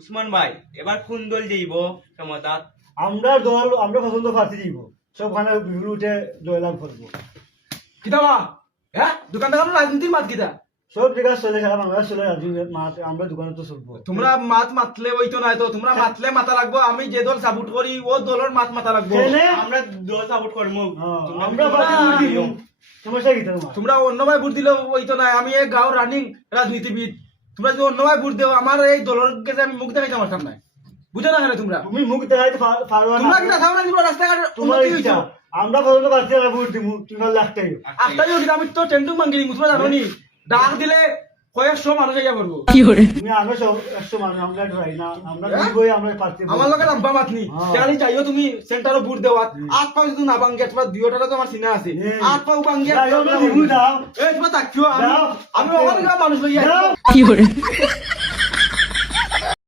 উসমান ভাই এবার কোন দল যাইব ক্ষমতাত? আমরা দল আমরা পছন্দ প্রার্থী দিব সবখানে বিহুল উঠে জয়লাভ করবো। কিতা বা হ্যাঁ দোকানদার আমরা রাজনীতির মাত কিতা সব জায়গায় চলে সারা বাংলাদেশ চলে রাজনীতি মাঠ আমরা দোকানে তো চলবো। তোমরা মাত মাতলে ওই তো নাই তো তোমরা মাতলে মাথা লাগবো আমি যে দল সাপোর্ট করি ও দলের মাত মাথা লাগবো। কেনে? আমরা দল সাপোর্ট করবো। আমরা প্রার্থী ভোট দিব। সমস্যা কি তোমার? তোমরা অন্য ভাই ভোট দিলে ওই তো নাই আমি এই গাঁও রানিং রাজনীতিবিদ। তোমরা যদি অন্য ভাই ভোট দেও আমার এই দলের কাছে আমি মুখ দেখাইতে পারতাম না। বুঝো না কেন তোমরা তুমি মুখ দেখাইতে পারো না। তোমরা কি দেখাও না তোমরা রাস্তাঘাট তোমার উন্নতি ইচ্ছা। হইছো আমরা পছন্দ প্রার্থী ভোট দিব তুমি লাগতেই। আস্তাই হোক আমি তো টেন্টু মাঙ্গিনি তোমরা জানো নি ডাক দিলে কয়েকশো মানুষ আইয়া করবো তুমি আমরা সব 100 মানুষ আমরা ডরাই না আমরা দিবই আমরা প্রার্থী ভোট। আমার লগে নাম্বা মাতনি হ্যাঁ। সেখানে চাইও তুমি সেন্টারও ভোট দেওয়া আট পাও যদি না ভাঙ্গে তোমার দুইটা তো আমার চিনা আছে হুম। আট পাও ভাঙ্গে যাইও না, দিবু দাও। এই তোমার তাকিও আমি যাও। আমি ওখানে মানুষ লইয়া যাও। কি